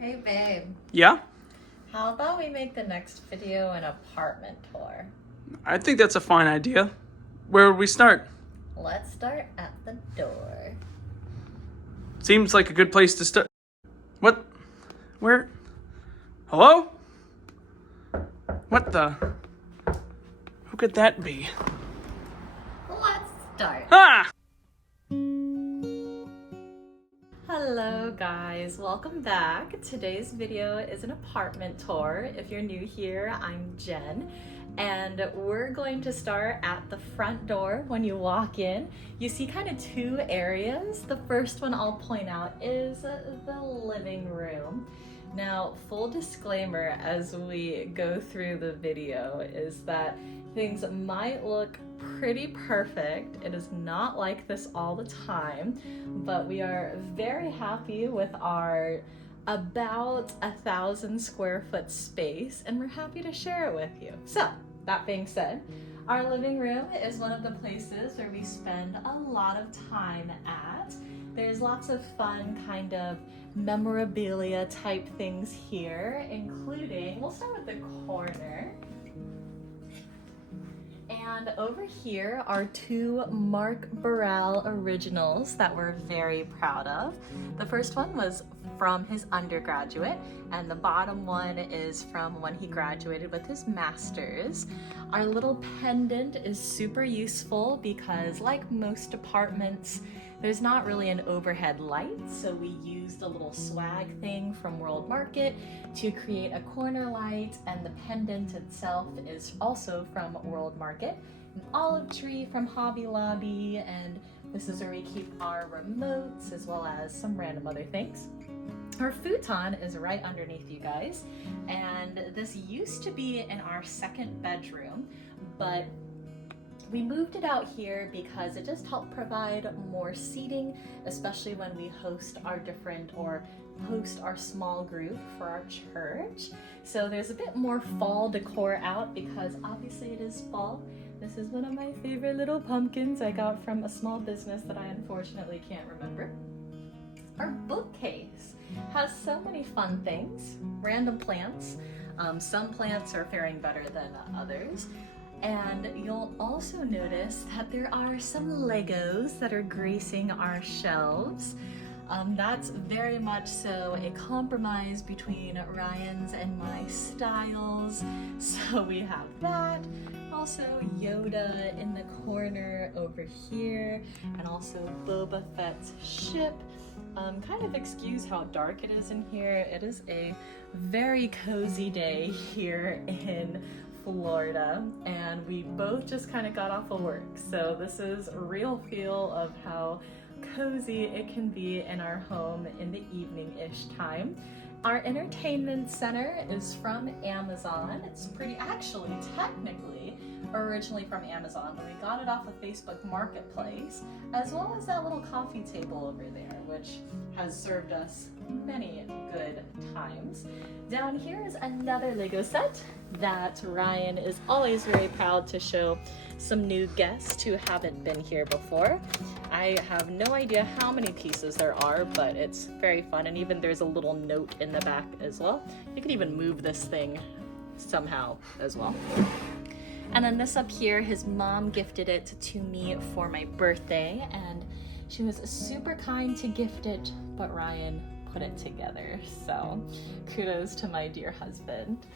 Hey babe, Yeah? how about we make the next video an apartment tour? I think that's a fine idea. Where would we start? Let's start at the door. Seems like a good place to start. What? Where? Hello? What the? Who could that be? Let's start. Ah! Hello guys, welcome back. Today's video is an apartment tour. If you're new here, I'm Jen. And we're going to start at the front door. When you walk in, you see kind of two areas. The first one I'll point out is the living room. Now, full disclaimer as we go through the video is that things might look pretty perfect. It is not like this all the time, but we are very happy with our about 1,000 square foot space, and we're happy to share it with you. So, that being said, our living room is one of the places where we spend a lot of time at. There's lots of fun kind of memorabilia type things here, including, we'll start with the corner. And over here are two Mark Burrell originals that we're very proud of. The first one was from his undergraduate, and the bottom one is from when he graduated with his master's. Our little pendant is super useful because, like most apartments, there's not really an overhead light, so we used a little swag thing from World Market to create a corner light, and the pendant itself is also from World Market. An olive tree from Hobby Lobby, and this is where we keep our remotes as well as some random other things. Our futon is right underneath you guys, and this used to be in our second bedroom, but we moved it out here because it just helped provide more seating, especially when we host our small group for our church. So there's a bit more fall decor out because obviously it is fall. This is one of my favorite little pumpkins I got from a small business that I unfortunately can't remember. Our bookcase has so many fun things, random plants. Some plants are faring better than others. And you'll also notice that there are some Legos that are gracing our shelves. That's very much so a compromise between Ryan's and my styles. So we have that. Also Yoda in the corner over here, and also Boba Fett's ship. Kind of excuse how dark it is in here. It is a very cozy day here in Florida, and we both just kind of got off of work, so this is a real feel of how cozy it can be in our home in the evening-ish time. Our entertainment center is from Amazon. It's actually technically originally from Amazon, but we got it off of Facebook Marketplace, as well as that little coffee table over there, which has served us many good times. Down here is another Lego set that Ryan is always very proud to show some new guests who haven't been here before. I have no idea how many pieces there are, but it's very fun, and even there's a little note in the back as well. You can even move this thing somehow as well. And then this up here, his mom gifted it to me for my birthday, and she was super kind to gift it, but Ryan put it together, so kudos to my dear husband.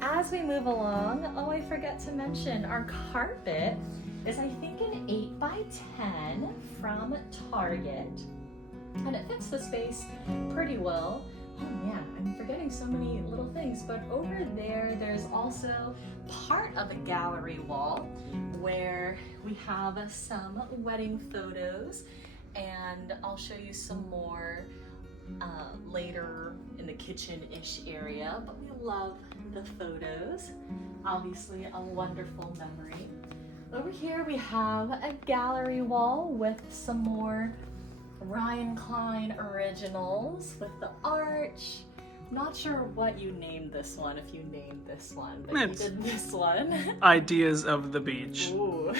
As we move along, oh, I forgot to mention, our carpet is, I think, an 8x10 from Target, and it fits the space pretty well. Oh man, I'm forgetting so many little things, but over there's also part of a gallery wall where we have some wedding photos, and I'll show you some more later in the kitchen-ish area, but we love the photos. Obviously a wonderful memory. Over here we have a gallery wall with some more Ryan Klein originals with the arch. Not sure what you named this one, if you named this one, but you did this one. Ideas of the beach. Ooh,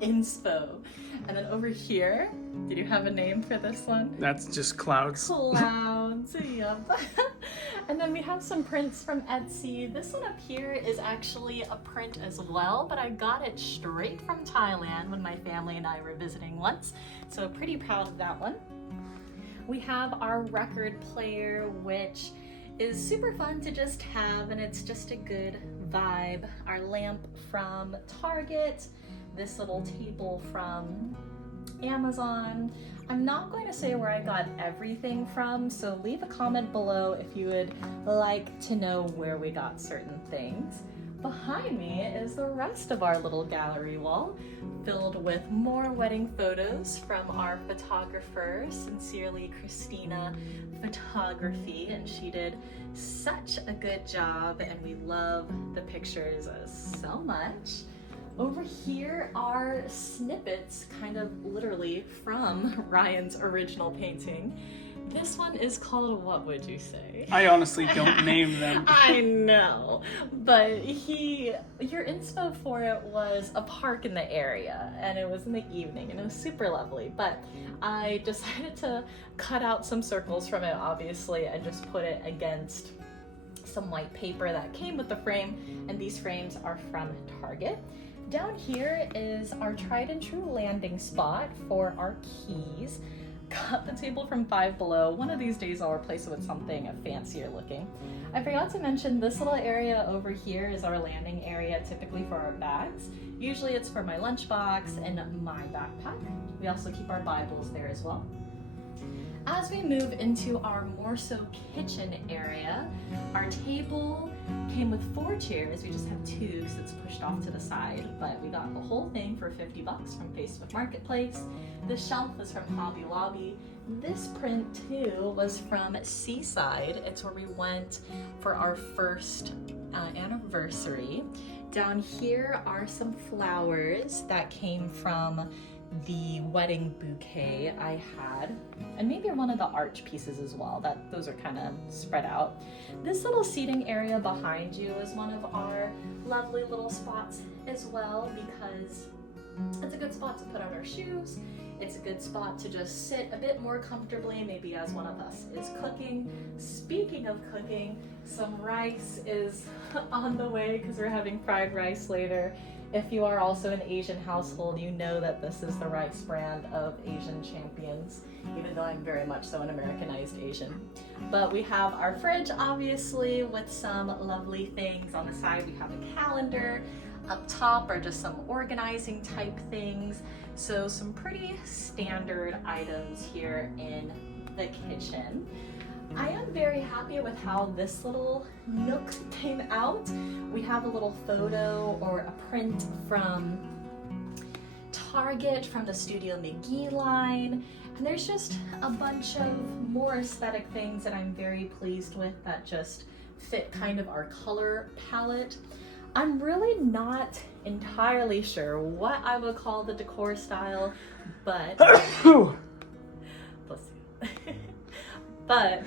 inspo. And then over here, did you have a name for this one? That's just clouds. Clouds. Yep. And then we have some prints from Etsy. This one up here is actually a print as well, but I got it straight from Thailand when my family and I were visiting once. So pretty proud of that one. We have our record player, which is super fun to just have, and it's just a good vibe. Our lamp from Target, this little table from Amazon. I'm not going to say where I got everything from, so leave a comment below if you would like to know where we got certain things. Behind me is the rest of our little gallery wall, filled with more wedding photos from our photographer, sincerely Christina Photography, and she did such a good job, and we love the pictures so much. Over here are snippets, kind of literally from Ryan's original painting. This one is called, what would you say? I honestly don't name them. I know, but your inspo for it was a park in the area, and it was in the evening, and it was super lovely, but I decided to cut out some circles from it, obviously, and just put it against some white paper that came with the frame, and these frames are from Target. Down here is our tried and true landing spot for our keys. Got the table from Five Below. One of these days I'll replace it with something fancier looking. I forgot to mention this little area over here is our landing area, typically for our bags. Usually it's for my lunchbox and my backpack. We also keep our Bibles there as well. As we move into our more so kitchen area, our table came with 4 chairs. We just have 2 because it's pushed off to the side, but we got the whole thing for $50 from Facebook Marketplace. The shelf was from Hobby Lobby. This print too was from Seaside. It's where we went for our first anniversary. Down here are some flowers that came from the wedding bouquet I had, and maybe one of the arch pieces as well. Those are kind of spread out. This little seating area behind you is one of our lovely little spots as well, because it's a good spot to put on our shoes. It's a good spot to just sit a bit more comfortably, maybe as one of us is cooking. Speaking of cooking, some rice is on the way because we're having fried rice later. If you are also an Asian household, you know that this is the rice brand of Asian Champions, even though I'm very much so an Americanized Asian. But we have our fridge, obviously, with some lovely things. On the side, we have a calendar. Up top are just some organizing type things. So some pretty standard items here in the kitchen. I am very happy with how this little nook came out. We have a little photo or a print from Target from the Studio McGee line. And there's just a bunch of more aesthetic things that I'm very pleased with that just fit kind of our color palette. I'm really not entirely sure what I would call the decor style, but bless you. But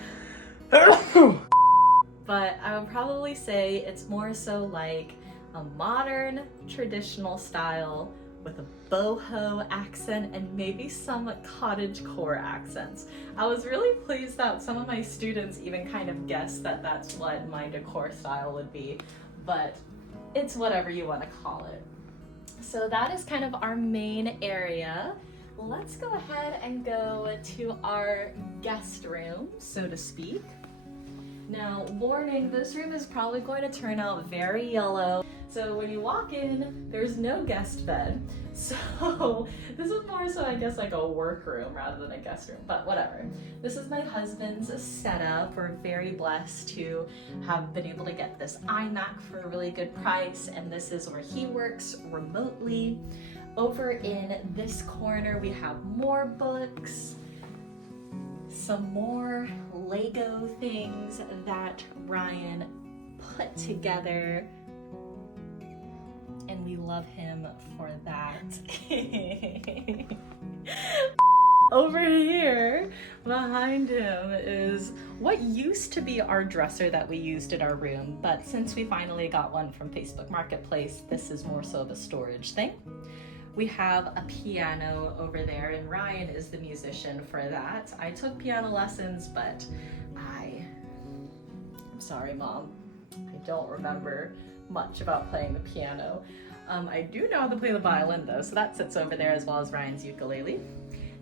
I would probably say it's more so like a modern traditional style with a boho accent and maybe some cottage-core accents. I was really pleased that some of my students even kind of guessed that that's what my decor style would be, but it's whatever you want to call it. So that is kind of our main area. Let's go ahead and go to our guest room, so to speak. Now, warning, this room is probably going to turn out very yellow. So when you walk in, there's no guest bed. So this is more so, I guess, like a workroom rather than a guest room, but whatever. This is my husband's setup. We're very blessed to have been able to get this iMac for a really good price, and this is where he works remotely. Over in this corner, we have more books, some more Lego things that Ryan put together, and we love him for that. Over here, behind him, is what used to be our dresser that we used in our room, but since we finally got one from Facebook Marketplace, this is more so of a storage thing. We have a piano over there, and Ryan is the musician for that. I took piano lessons, but sorry, Mom. I don't remember much about playing the piano. I do know how to play the violin though, so that sits over there as well as Ryan's ukulele.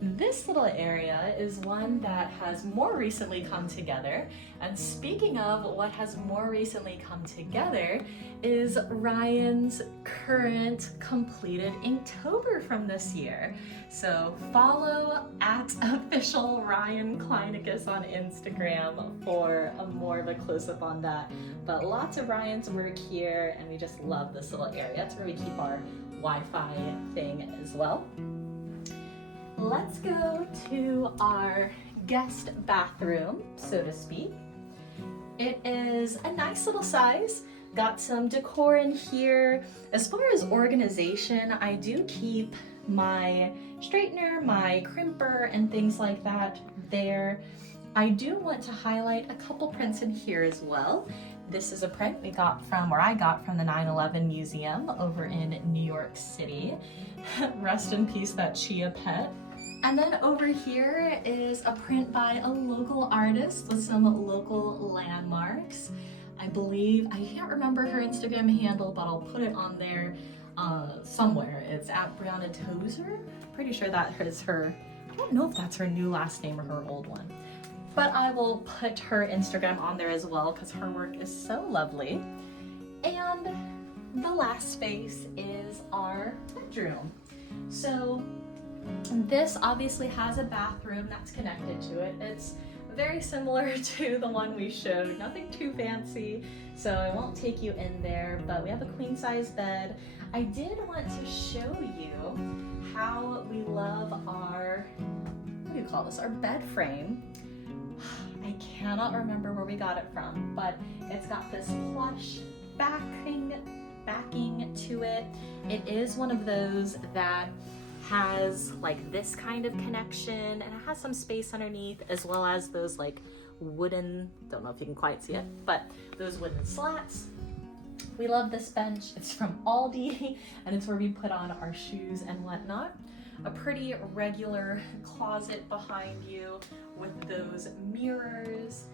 This little area is one that has more recently come together. And speaking of what has more recently come together is Ryan's current completed Inktober from this year. So follow @official Ryan Kleinicus on Instagram for more of a close-up on that. But lots of Ryan's work here, and we just love this little area. That's where we keep our Wi-Fi thing as well. Let's go to our guest bathroom, so to speak. It is a nice little size, got some decor in here. As far as organization, I do keep my straightener, my crimper, and things like that there. I do want to highlight a couple prints in here as well. This is a print I got from the 9/11 Museum over in New York City. Rest in peace, that Chia pet. And then over here is a print by a local artist with some local landmarks. I can't remember her Instagram handle, but I'll put it on there somewhere. It's @Brianna Tozer. Pretty sure that is her. I don't know if that's her new last name or her old one. But I will put her Instagram on there as well because her work is so lovely. And the last space is our bedroom. So this obviously has a bathroom that's connected to it. It's very similar to the one we showed, nothing too fancy, so I won't take you in there, but we have a queen size bed. I did want to show you how we love our, what do you call this, our bed frame. I cannot remember where we got it from, but it's got this plush backing to it. It is one of those that has like this kind of connection, and it has some space underneath, as well as those like wooden, don't know if you can quite see it, but those wooden slats. We love this bench. It's from Aldi, and it's where we put on our shoes and whatnot. A pretty regular closet behind you with those mirrors,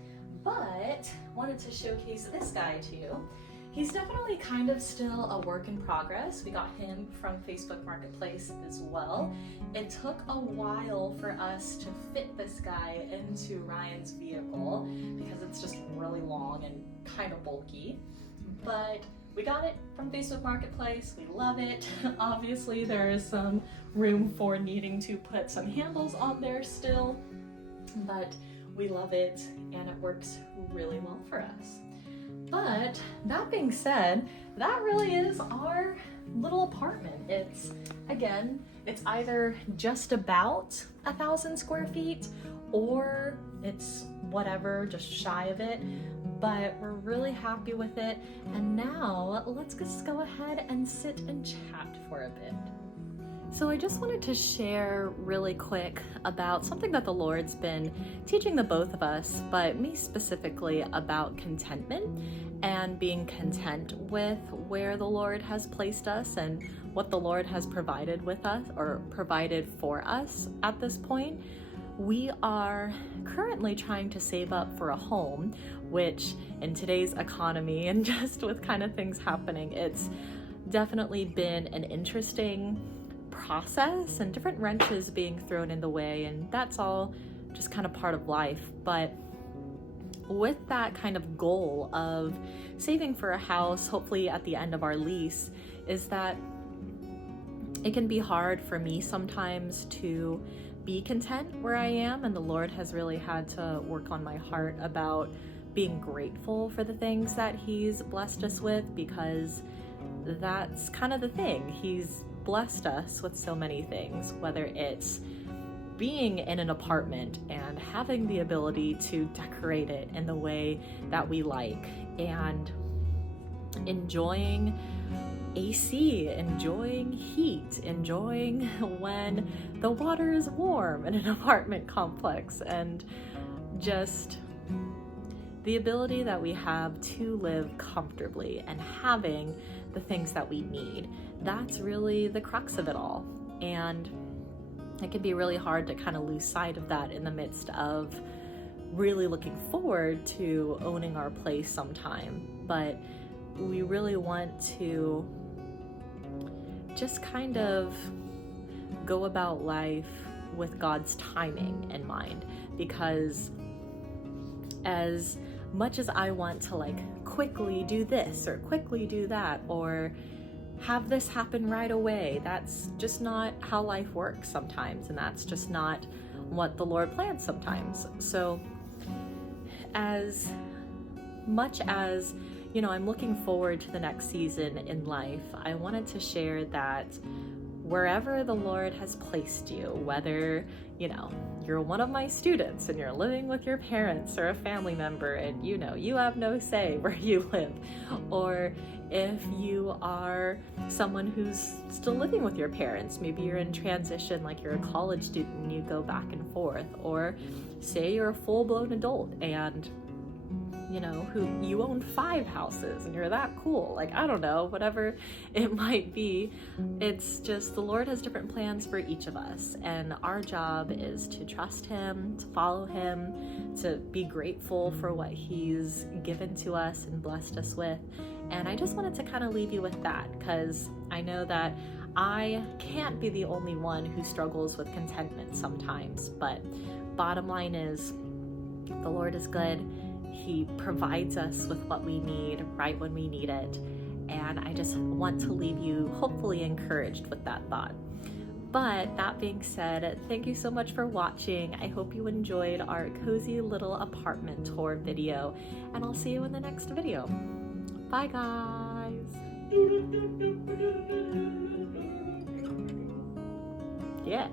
but wanted to showcase this guy to you. He's definitely kind of still a work in progress. We got him from Facebook Marketplace as well. It took a while for us to fit this guy into Ryan's vehicle because it's just really long and kind of bulky. But we got it from Facebook Marketplace. We love it. Obviously, there is some room for needing to put some handles on there still, but we love it and it works really well for us. But that being said, that really is our little apartment. It's either just about 1,000 square feet or it's whatever, just shy of it, but we're really happy with it. And now let's just go ahead and sit and chat for a bit. So I just wanted to share really quick about something that the Lord's been teaching the both of us, but me specifically, about contentment and being content with where the Lord has placed us and what the Lord has provided with us or provided for us at this point. We are currently trying to save up for a home, which in today's economy and just with kind of things happening, it's definitely been an interesting process and different wrenches being thrown in the way, and that's all just kind of part of life. But with that kind of goal of saving for a house, hopefully at the end of our lease, is that it can be hard for me sometimes to be content where I am, and the Lord has really had to work on my heart about being grateful for the things that He's blessed us with, because that's kind of the thing. He's blessed us with so many things, whether it's being in an apartment and having the ability to decorate it in the way that we like, and enjoying AC, enjoying heat, enjoying when the water is warm in an apartment complex, and just the ability that we have to live comfortably and having the things that we need. That's really the crux of it all. And it can be really hard to kind of lose sight of that in the midst of really looking forward to owning our place sometime, but we really want to just kind of go about life with God's timing in mind, because as much as I want to like quickly do this or quickly do that or have this happen right away, that's just not how life works sometimes, and that's just not what the Lord plans sometimes. So as much as, you know, I'm looking forward to the next season in life, I wanted to share that wherever the Lord has placed you, whether, you know, you're one of my students and you're living with your parents or a family member and, you know, you have no say where you live, or if you are someone who's still living with your parents, maybe you're in transition, like you're a college student and you go back and forth, or say you're a full-blown adult and, you know, who you own 5 houses and you're that cool, like, I don't know, whatever it might be. It's just the Lord has different plans for each of us, and our job is to trust Him, to follow Him, to be grateful for what He's given to us and blessed us with. And I just wanted to kind of leave you with that, because I know that I can't be the only one who struggles with contentment sometimes, but bottom line is the Lord is good. He provides us with what we need right when we need it. And I just want to leave you hopefully encouraged with that thought. But that being said, thank you so much for watching. I hope you enjoyed our cozy little apartment tour video, and I'll see you in the next video. Bye guys. Yeah.